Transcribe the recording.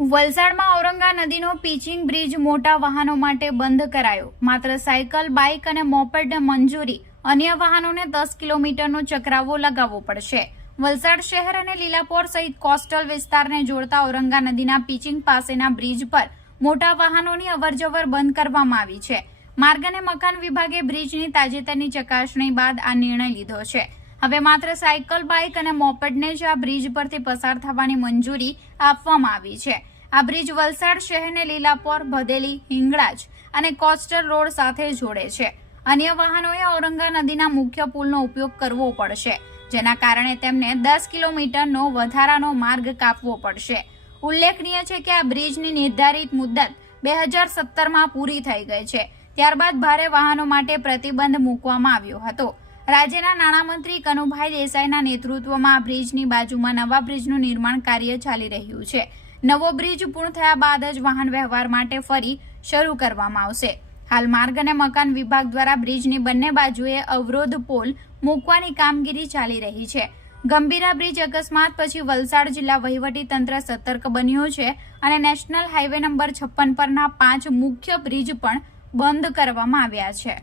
વલસાડમાં ઔરંગા નદીનો પીચિંગ બ્રિજ મોટા વાહનો માટે બંધ કરાયો. માત્ર સાયકલ, બાઇક અને મોપેડને મંજૂરી. અન્ય વાહનોને દસ કિલોમીટરનો ચક્રાવો લગાવવો પડશે. વલસાડ શહેર અને લીલાપોર સહિત કોસ્ટલ વિસ્તારને જોડતા ઔરંગા નદીના પીચિંગ પાસેના બ્રિજ પર મોટા વાહનોની અવરજવર બંધ કરવામાં આવી છે. માર્ગ અને મકાન વિભાગે બ્રિજની તાજેતરની ચકાસણી બાદ આ નિર્ણય લીધો છે. હવે માત્ર સાયકલ, બાઇક અને મોપેડને જ આ બ્રિજ પરથી પસાર થવાની મંજૂરી આપવામાં આવી છે. આ બ્રિજ વલસાડ શહેરને લીલાપોર, ભદેલી હિંગળાજ અને કોસ્ટર રોડ સાથે જોડે છે. અન્ય વાહનોએ ઔરંગા નદીના મુખ્ય પુલનો ઉપયોગ કરવો પડશે, જેના કારણે તેમને દસ કિલોમીટરનો વધારાનો માર્ગ કાપવો પડશે. ઉલ્લેખનીય છે કે આ બ્રિજની નિર્ધારિત મુદ્દત બે હજાર સત્તરમાં પૂરી થઈ ગઈ છે. ત્યારબાદ ભારે વાહનો માટે પ્રતિબંધ મૂકવામાં આવ્યો હતો. રાજ્યના નાણામંત્રી કનુભાઈ દેસાઈના નેતૃત્વમાં બ્રિજની બાજુમાં નવા બ્રિજનું નિર્માણ કાર્ય ચાલી રહ્યું છે. નવો બ્રિજ પૂર્ણ થયા બાદ જ વાહન વ્યવહાર માટે ફરી શરૂ કરવામાં આવશે. હાલ માર્ગ અને મકાન વિભાગ દ્વારા બ્રિજની બંને બાજુએ અવરોધ પોલ મૂકવાની કામગીરી ચાલી રહી છે. ગંભીરા બ્રિજ અકસ્માત પછી વલસાડ જિલ્લા વહીવટી તંત્ર સતર્ક બન્યું છે અને નેશનલ હાઈવે નંબર છપ્પન પરના પાંચ મુખ્ય બ્રિજ પણ બંધ કરવામાં આવ્યા છે.